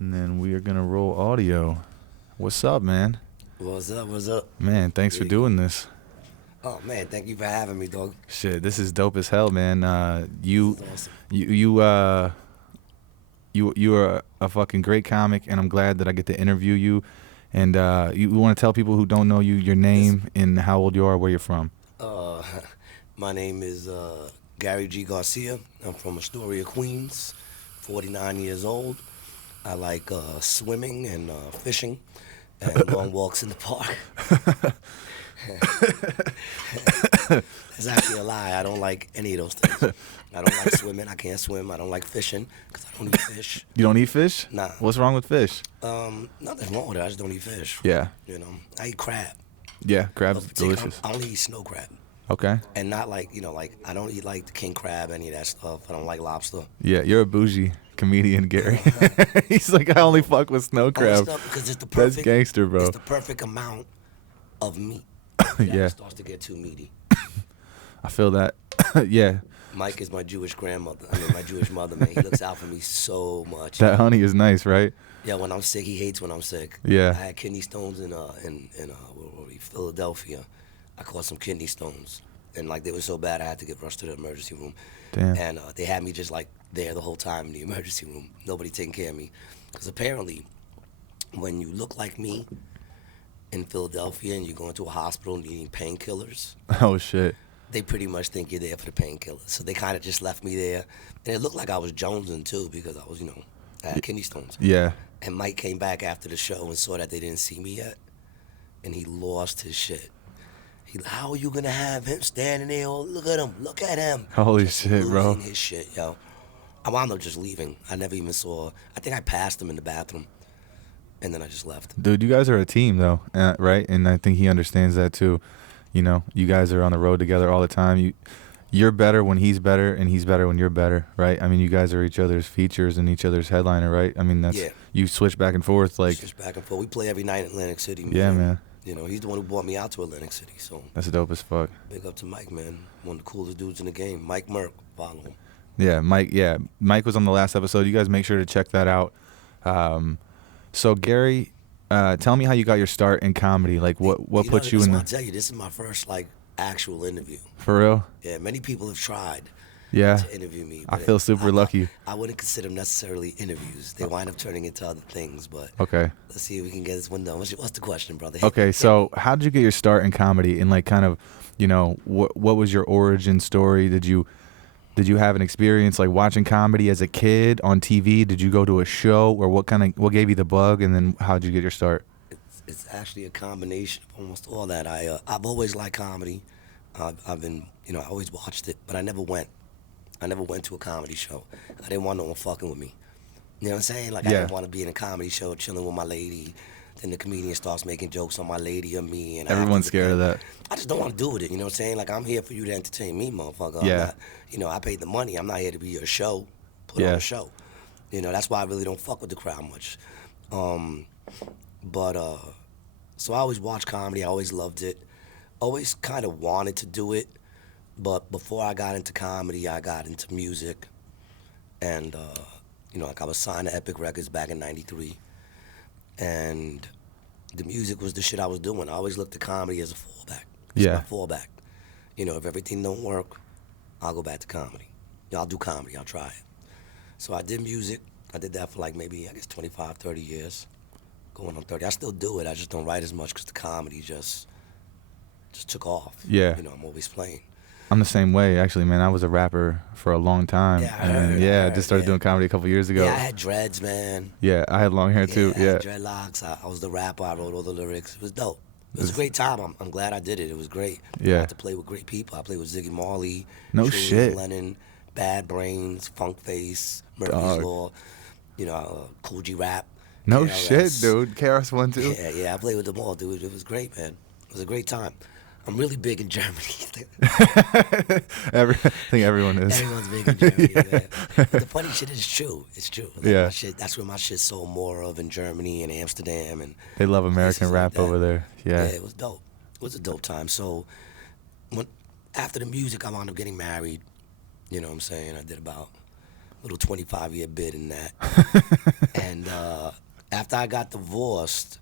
And then we are gonna roll audio. What's up, man? What's up? What's up? Man, thanks for doing this. Oh man, thank you for having me, dog. Shit, this is dope as hell, man. You, This is awesome. you are a fucking great comic, and I'm glad that I get to interview you. And you want to tell people who don't know you your name and how old you are, where you're from. Uh, my name is Gary G Garcia. I'm from Astoria, Queens. 49 years old. I like swimming and fishing and long walks in the park. That's actually a lie. I don't like any of those things. I don't like swimming. I can't swim. I don't like fishing because I don't eat fish. You don't eat fish? Nah. What's wrong with fish? Nothing wrong with it. I just don't eat fish. Yeah. You know, I eat crab. Yeah, crab's delicious. I only eat snow crab. Okay. And not like, like I don't eat like the king crab, any of that stuff. I don't like lobster. Yeah, you're a bougie comedian, Gary. He's like, I only fuck with snow crab. Because it's the perfect, that's gangster, bro. It's the perfect amount of meat. Yeah. It starts to get too meaty. I feel that. Yeah. Mike is my Jewish grandmother. My Jewish mother, man. He looks out for me so much. That honey is nice, right? Yeah, when I'm sick, he hates when I'm sick. Yeah. I had kidney stones in Philadelphia. I caught some kidney stones, and like they were so bad, I had to get rushed to the emergency room. Damn. And they had me just like there the whole time in the emergency room. Nobody taking care of me, because apparently, when you look like me in Philadelphia and you go into a hospital needing painkillers, Oh shit. they pretty much think you're there for the painkillers. So they kind of just left me there, and it looked like I was jonesing too because I was, I had kidney stones. Yeah. And Mike came back after the show and saw that they didn't see me yet, and he lost his shit. How are you gonna have him standing there? Oh, look at him. Holy Just shit, bro. losing his shit, yo. I wound up just leaving. I never even saw. I think I passed him in the bathroom, and then I just left. Dude, you guys are a team though, right? And I think he understands that too. You guys are on the road together all the time. You're better when he's better, and he's better when you're better, right? I mean, you guys are each other's features and each other's headliner, right? I mean, you switch back and forth, like. Switch back and forth. We play every night in Atlantic City, man. Yeah, man. He's the one who brought me out to Atlantic City, so. That's dope as fuck. Big up to Mike, man. One of the coolest dudes in the game. Mike Merck, follow him. Yeah, Mike. Yeah, Mike was on the last episode. You guys make sure to check that out. So Gary, tell me how you got your start in comedy. Like, what put you in the? I'll tell you, this is my first actual interview. For real? Yeah, many people have tried. Yeah. To interview me. I feel super lucky. I wouldn't consider them necessarily interviews. They wind up turning into other things, but okay. Let's see if we can get this one done. What's the question, brother? Okay, so how did you get your start in comedy? And like, kind of, what was your origin story? Did you have an experience like watching comedy as a kid on TV? Did you go to a show, or what gave you the bug? And then how did you get your start? It's actually a combination of almost all that. I've always liked comedy. I've been, I always watched it, but I never went to a comedy show. I didn't want no one fucking with me. You know what I'm saying? Like, I didn't want to be in a comedy show chilling with my lady. Then the comedian starts making jokes on my lady or me. And everyone's scared of that. I just don't want to do with it. You know what I'm saying? Like, I'm here for you to entertain me, motherfucker. Yeah. I'm not, I paid the money. I'm not here to be your show. Put on a show. That's why I really don't fuck with the crowd much. So I always watched comedy. I always loved it. Always kind of wanted to do it. But before I got into comedy, I got into music. And, I was signed to Epic Records back in '93. And the music was the shit I was doing. I always looked at comedy as a fallback. It's my fallback. If everything don't work, I'll go back to comedy. I'll do comedy. I'll try it. So I did music. I did that for 25, 30 years. Going on 30. I still do it. I just don't write as much because the comedy just took off. Yeah. I'm always playing. I'm the same way, actually, man. I was a rapper for a long time. Yeah, I just started doing comedy a couple years ago. Yeah, I had dreads, man. Yeah, I had long hair too. I had dreadlocks. I was the rapper. I wrote all the lyrics. It was dope. It was a great time. I'm glad I did it. It was great. Yeah. I got to play with great people. I played with Ziggy Marley, No Julian shit. Lennon, Bad Brains, Funk Face, Murphy's Law, Cool G Rap. No shit, dude. KRS-One too. Yeah. I played with them all, dude. It was great, man. It was a great time. I'm really big in Germany. I think everyone is. Everyone's big in Germany, man. But the funny shit is true. It's true. Yeah. That's where my shit sold more of in Germany and Amsterdam. And they love American rap over there. Yeah. Yeah, it was dope. It was a dope time. So after the music, I wound up getting married. You know what I'm saying? I did about little 25-year bid in that. And after I got divorced,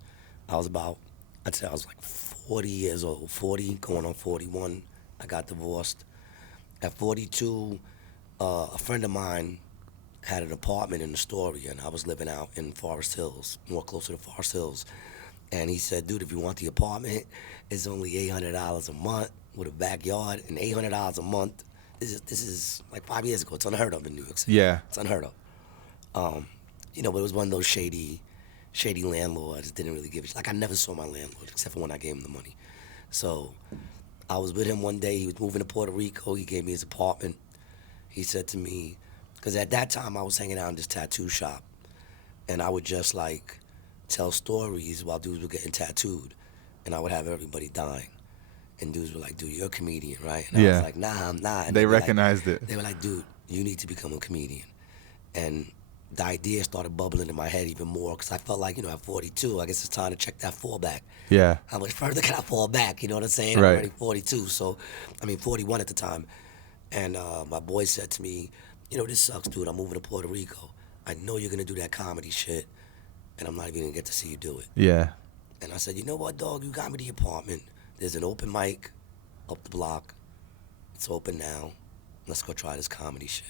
I was about, I'd say I was like 40 years old, 40, going on 41. I got divorced. At 42, a friend of mine had an apartment in Astoria, and I was living out in Forest Hills, more closer to Forest Hills. And he said, dude, if you want the apartment, it's only $800 a month with a backyard, and $800 a month. This is like 5 years ago. It's unheard of in New York City. Yeah. It's unheard of. But it was one of those shady landlords. Didn't really give a shit. Like, I never saw my landlord except for when I gave him the money. So I was with him one day. He was moving to Puerto Rico. He gave me his apartment. He said to me, because at that time I was hanging out in this tattoo shop, and I would just like tell stories while dudes were getting tattooed, and I would have everybody dying. And dudes were like, dude, you're a comedian, right? And I was like, nah, I'm not. And they were recognized like, it. They were like, dude, you need to become a comedian. And the idea started bubbling in my head even more, because I felt like, at 42, I guess it's time to check that fallback. Yeah. How much further can I fall back? You know what I'm saying? Right. I'm already 42, 41 at the time. And my boy said to me, this sucks, dude. I'm moving to Puerto Rico. I know you're going to do that comedy shit, and I'm not even going to get to see you do it. Yeah. And I said, you know what, dog? You got me the apartment. There's an open mic up the block. It's open now. Let's go try this comedy shit.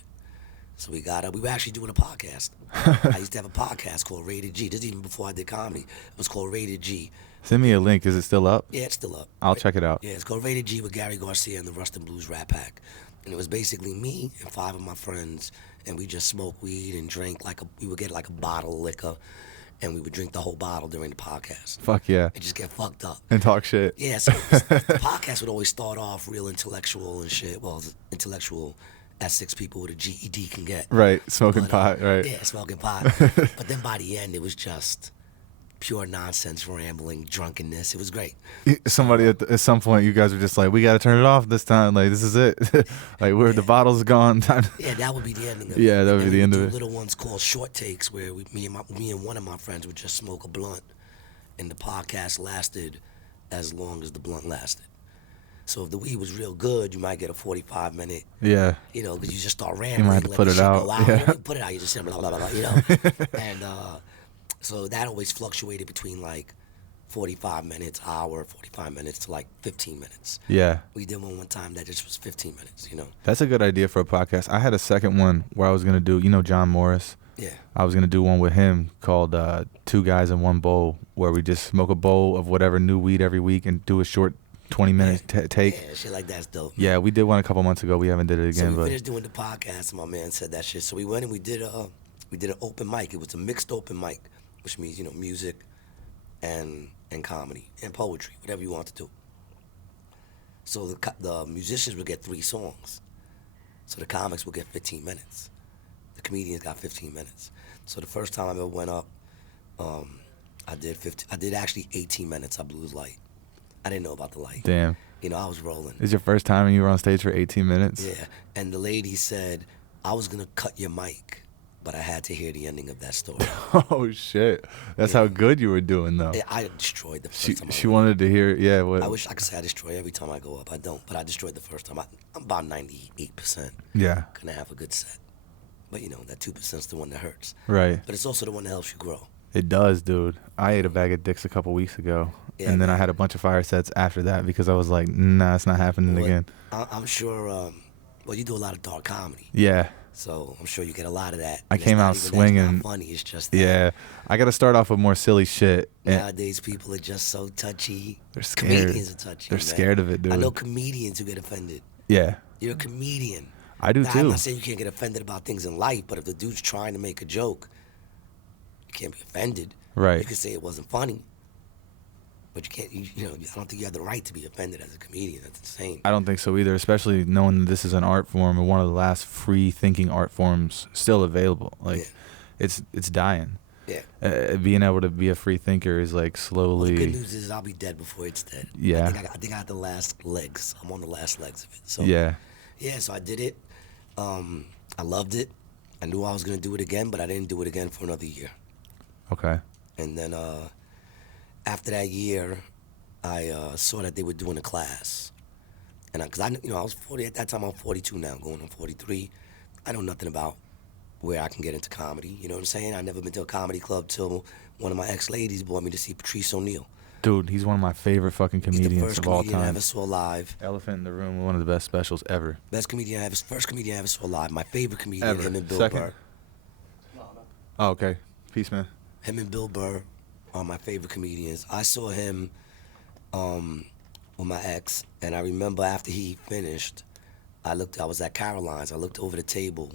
So we were actually doing a podcast. I used to have a podcast called Rated G. This is even before I did comedy. It was called Rated G. Send me a link. Is it still up? Yeah, it's still up. I'll check it out. Yeah, it's called Rated G with Gary Garcia and the Rust and Blues Rat Pack. And it was basically me and 5 of my friends, and we just smoked weed and drank we would get like a bottle of liquor, and we would drink the whole bottle during the podcast. Fuck yeah. And just get fucked up. And talk shit. Yeah, so the podcast would always start off real intellectual and shit. Well, intellectual as 6 people with a GED can get. Right, smoking pot, right. Yeah, smoking pot. But then by the end, it was just pure nonsense, rambling, drunkenness. It was great. Somebody at some point, you guys were just like, we got to turn it off this time. Like, this is it. Like, the bottle's gone. Yeah, that would be the ending of it. Yeah, that would be the end of it. Little ones called short takes, where me and one of my friends would just smoke a blunt, and the podcast lasted as long as the blunt lasted. So if the weed was real good, you might get a 45-minute. Yeah. Because you just start rambling. You might have to put it out. Yeah. You put it out. You just say blah blah blah. And so that always fluctuated between like 45 minutes, hour, 45 minutes to like 15 minutes. Yeah. We did one time that just was 15 minutes. That's a good idea for a podcast. I had a second one where I was gonna do. John Morris. Yeah. I was gonna do one with him called 2 Guys in One Bowl, where we just smoke a bowl of whatever new weed every week and do a short 20-minute take. Yeah, shit like that's dope. Yeah, we did one a couple months ago. We haven't did it again. So we finished doing the podcast, and my man said that shit. So we went and we did an open mic. It was a mixed open mic, which means music and comedy and poetry, whatever you want to do. So the musicians would get 3 songs. So the comics would get 15 minutes. The comedians got 15 minutes. So the first time I ever went up, I did actually 18 minutes. I blew his light. I didn't know about the light. Damn. I was rolling. Is your first time and you were on stage for 18 minutes? Yeah. And the lady said, I was going to cut your mic, but I had to hear the ending of that story. Oh, shit. That's how good you were doing, though. Yeah, I destroyed the first time. She wanted to hear, yeah. What? I wish I could say I destroy every time I go up. I don't, but I destroyed the first time. I'm about 98%. Yeah. Gonna have a good set. But, that 2% is the one that hurts. Right. But it's also the one that helps you grow. It does, dude. I ate a bag of dicks a couple weeks ago. Yeah, and then I had a bunch of fire sets after that because I was like, nah, it's not happening again. I'm sure, you do a lot of dark comedy. Yeah. So I'm sure you get a lot of that. I came out swinging. That's not funny, it's just that. Yeah. I got to start off with more silly shit. Nowadays, people are just so touchy. They're scared. Comedians are touchy. They're scared of it, dude. I know comedians who get offended. Yeah. You're a comedian. I do, too. I'm not saying you can't get offended about things in life, but if the dude's trying to make a joke, you can't be offended. Right. You can say it wasn't funny. But you can't, I don't think you have the right to be offended as a comedian. That's insane. I don't think so either, especially knowing that this is an art form and one of the last free-thinking art forms still available. Like, it's dying. Yeah. Being able to be a free thinker is like slowly. Well, the good news is I'll be dead before it's dead. Yeah. I think I have the last legs. I'm on the last legs of it. So yeah. Yeah, so I did it. I loved it. I knew I was going to do it again, but I didn't do it again for another year. Okay. And then after that year, I saw that they were doing a class. And I was 40 at that time. I'm 42 now, going on 43. I know nothing about where I can get into comedy. You know what I'm saying? I never been to a comedy club till one of my ex-ladies brought me to see Patrice O'Neal. Dude, he's one of my favorite fucking He's the comedians first of all comedian I time. ever saw live. Elephant in the Room, one of the best specials ever. Best comedian I ever, first comedian I ever saw live. My favorite comedian, Ever. him and Bill Second? Burr. Oh, okay. Peace, man. Him and Bill Burr are my favorite comedians. I saw him with my ex, and I remember after he finished, I was at Caroline's. I looked over the table,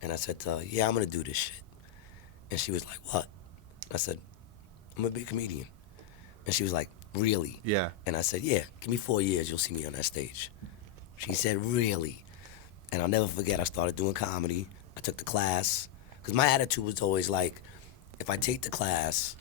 and I said to her, "Yeah, I'm gonna do this shit." And she was like, "What?" I said, "I'm gonna be a comedian." And she was like, "Really?" Yeah. And I said, "Yeah, give me 4 years, you'll see me on that stage." She said, "Really?" And I'll never forget, I started doing comedy. I took the class, because my attitude was always like, if I take the class,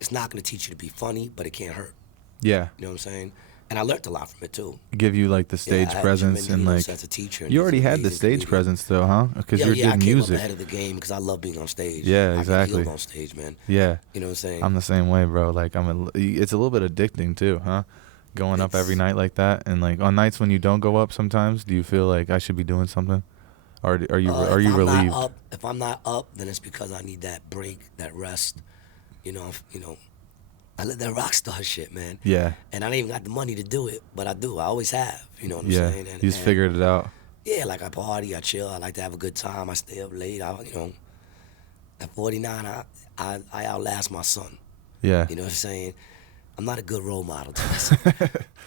it's not gonna teach you to be funny, but it can't hurt. Yeah. You know what I'm saying? And I learned a lot from it too. Give you like the stage I had presence and tremendous like as a teacher. you already had the stage presence though, huh? Because Yeah, you yeah, did I came music. up ahead of the game because I love being on stage. Yeah, I exactly. get healed on stage, man. Yeah. You know what I'm saying? I'm the same way, bro. Like it's a little bit addicting too, huh? Going up every night like that, and like on nights when you don't go up, sometimes do you feel like I should be doing something, or are you relieved? If I'm not up, then it's because I need that break, that rest. You know, I live that rock star shit, man. Yeah. And I don't even got the money to do it, but I do. I always have. You know what I'm Yeah. saying? And, You just figured it out. Yeah, like I party, I chill, I like to have a good time. I stay up late. At 49, I outlast my son. Yeah. You know what I'm saying? I'm not a good role model to my son.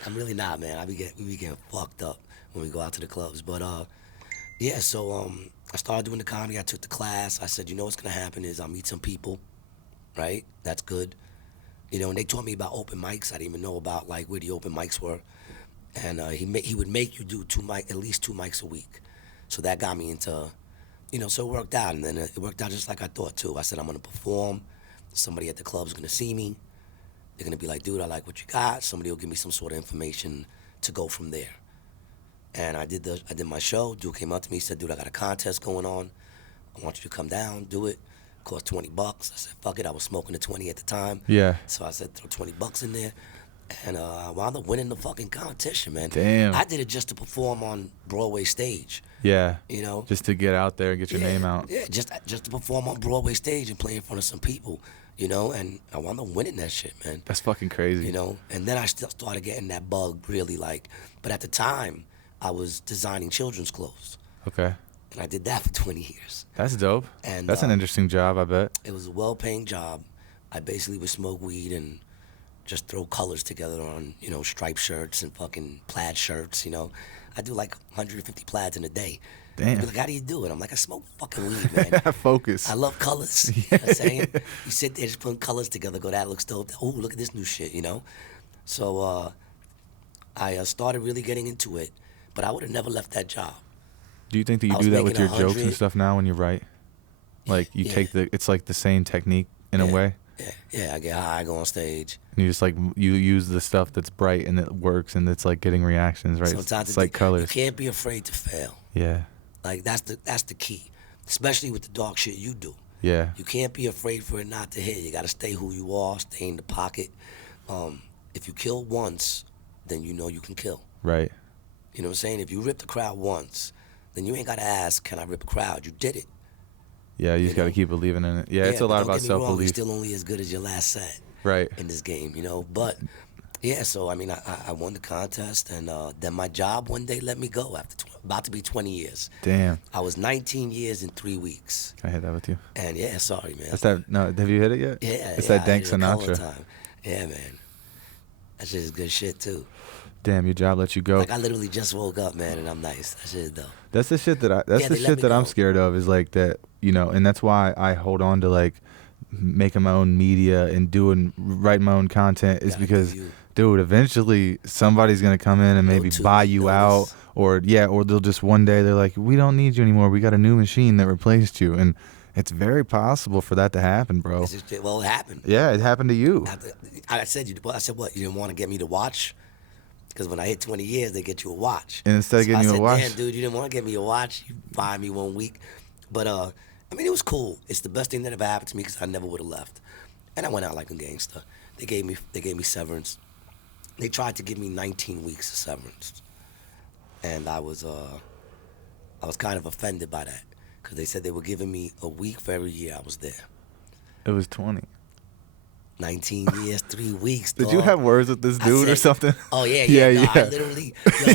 I'm really not, man. We be getting fucked up when we go out to the clubs. But yeah, so I started doing the comedy. I took the class. I said, you know what's gonna happen is I'll meet some people, right? That's good. You know, and they taught me about open mics. I didn't even know about like where the open mics were. And he would make you do at least two mics a week. So that got me into, so it worked out. And then it worked out just like I thought too. I said, I'm gonna perform. Somebody at the club's gonna see me. They're gonna be like, dude, I like what you got. Somebody will give me some sort of information to go from there. And I did my show. Dude came up to me, said, dude, I got a contest going on. I want you to come down, do it. Cost $20. I said, fuck it. I was smoking the 20 at the time. Yeah. So I said, throw $20 in there. And I wound up winning the fucking competition, man. Damn. I did it just to perform on Broadway stage. Yeah. You know? Just to get out there and get your name out. Yeah, just to perform on Broadway stage and play in front of some people, and I wound up winning that shit, man. That's fucking crazy. And then I still started getting that bug really but at the time, I was designing children's clothes. Okay. And I did that for 20 years. That's dope. And that's an interesting job, I bet. It was a well-paying job. I basically would smoke weed and just throw colors together on, striped shirts and fucking plaid shirts, I do like 150 plaids in a day. Damn. Be like, how do you do it? I'm like, I smoke fucking weed, man. Focus. I love colors. You know what I'm saying? You sit there just putting colors together, go, that looks dope. Oh, look at this new shit, So I started really getting into it, but I would have never left that job. Do you think that you do that with your jokes and stuff now when you write? Like you take it's like the same technique in a way? Yeah, I get high, I go on stage. And you just like, you use the stuff that's bright and it works and it's like getting reactions, right? Sometimes it's like colors. You can't be afraid to fail. Yeah. Like that's the key, especially with the dog shit you do. Yeah. You can't be afraid for it not to hit. You got to stay who you are, stay in the pocket. If you kill once, then you know you can kill. Right. You know what I'm saying? If you rip the crowd once, then you ain't got to ask, can I rip a crowd? You did it. Yeah, you just got to keep believing in it. Yeah, it's a lot about self-belief. You're still only as good as your last set. Right. In this game, But, yeah, so, I mean, I won the contest, and then my job one day let me go after about to be 20 years. Damn. I was 19 years in 3 weeks. Can I hit that with you? And, yeah, sorry, man. That's that. No, have you hit it yet? Yeah. It's that Dank Sinatra. Yeah, man. That shit is good shit, too. Damn, your job let you go. Like I literally just woke up, man, and I'm nice. That shit is dope. That's the shit that I'm scared of, is like that, and that's why I hold on to like making my own media and writing my own content, is because, dude, eventually somebody's gonna come in and maybe buy you out, or they'll just one day they're like, we don't need you anymore. We got a new machine that replaced you, and it's very possible for that to happen, bro. Well, it happened. Yeah, it happened to you. I said what? You didn't want to get me to watch? Because when I hit 20 years, they get you a watch. And instead of getting you a watch, damn, dude, you didn't want to get me a watch. You fired me 1 week. But, I mean, it was cool. It's the best thing that ever happened to me because I never would have left. And I went out like a gangster. They gave me severance. They tried to give me 19 weeks of severance. And I was kind of offended by that. because they said they were giving me a week for every year I was there. It was 20. 19 years, 3 weeks. Did dog. you have words with this dude or said, something? Oh yeah, Yeah, no, yeah. I literally,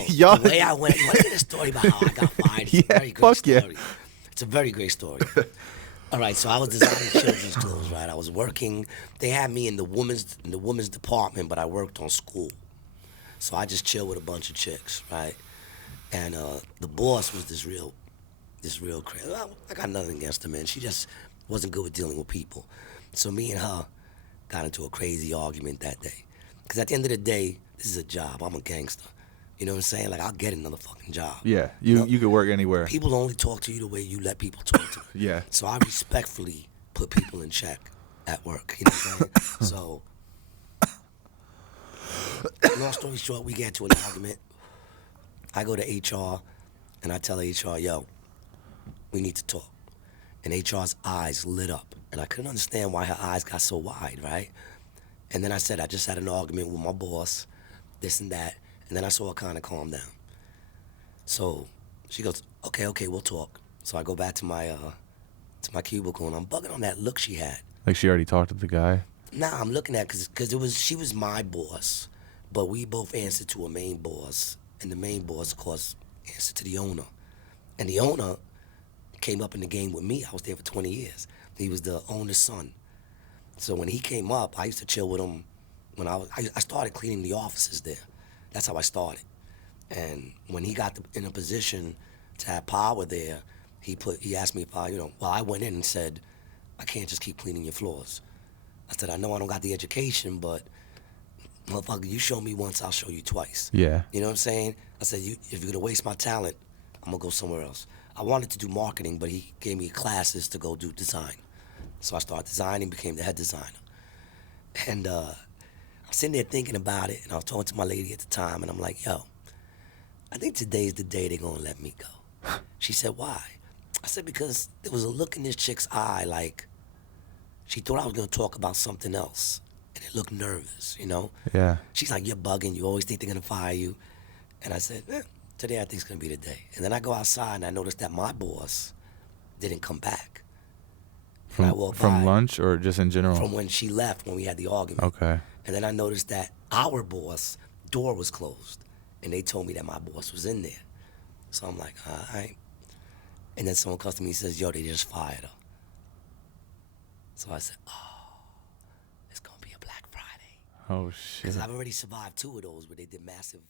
Y'all- the way I went. You want to hear the story about how I got fired? It's Yeah, a very great fuck yeah. story. It's a very great story. All right, so I was designing children's clothes. Right, I was working. They had me in the women's department, but I worked on school. So I just chilled with a bunch of chicks, right? And the boss was this real crazy. I got nothing against her, man. She just wasn't good with dealing with people. So me and her got into a crazy argument that day. Because at the end of the day, this is a job. I'm a gangster. You know what I'm saying? Like, I'll get another fucking job. Yeah, you could work anywhere. People only talk to you the way you let people talk to you. Yeah. So I respectfully put people in check at work. You know what I'm saying? So, long story short, we get into an argument. I go to HR, and I tell HR, yo, we need to talk. And HR's eyes lit up. And I couldn't understand why her eyes got so wide, right? And then I said, I just had an argument with my boss, this and that. And then I saw her kind of calm down. So she goes, okay, we'll talk. So I go back to my cubicle, and I'm bugging on that look she had. Like she already talked to the guy? Nah, I'm looking at because she was my boss, but we both answered to a main boss, and the main boss, of course, answered to the owner. And the owner came up in the game with me. I was there for 20 years. He was the owner's son. So when he came up, I used to chill with him when I started cleaning the offices there. That's how I started. And when he got in a position to have power there, he asked me if I went in and said, I can't just keep cleaning your floors. I said, I know I don't got the education, but motherfucker, you show me once, I'll show you twice. Yeah. You know what I'm saying? I said, if you're gonna waste my talent, I'm gonna go somewhere else. I wanted to do marketing, but he gave me classes to go do design. So I started designing, became the head designer. And I'm sitting there thinking about it, and I was talking to my lady at the time, and I'm like, yo, I think today's the day they're gonna let me go. She said, why? I said, because there was a look in this chick's eye like she thought I was gonna talk about something else, and it looked nervous, you know? Yeah. She's like, you're bugging, you always think they're gonna fire you. And I said, today I think it's gonna be the day. And then I go outside and I noticed that my boss didn't come back. And I walked From by, lunch or just in general? from when she left, when we had the argument. Okay. And then I noticed that our boss door was closed, and they told me that my boss was in there. So I'm like, all right. And then someone comes to me and says, yo, they just fired her. So I said, oh, it's gonna be a Black Friday. Oh, shit. Because I've already survived 2 of those where they did massive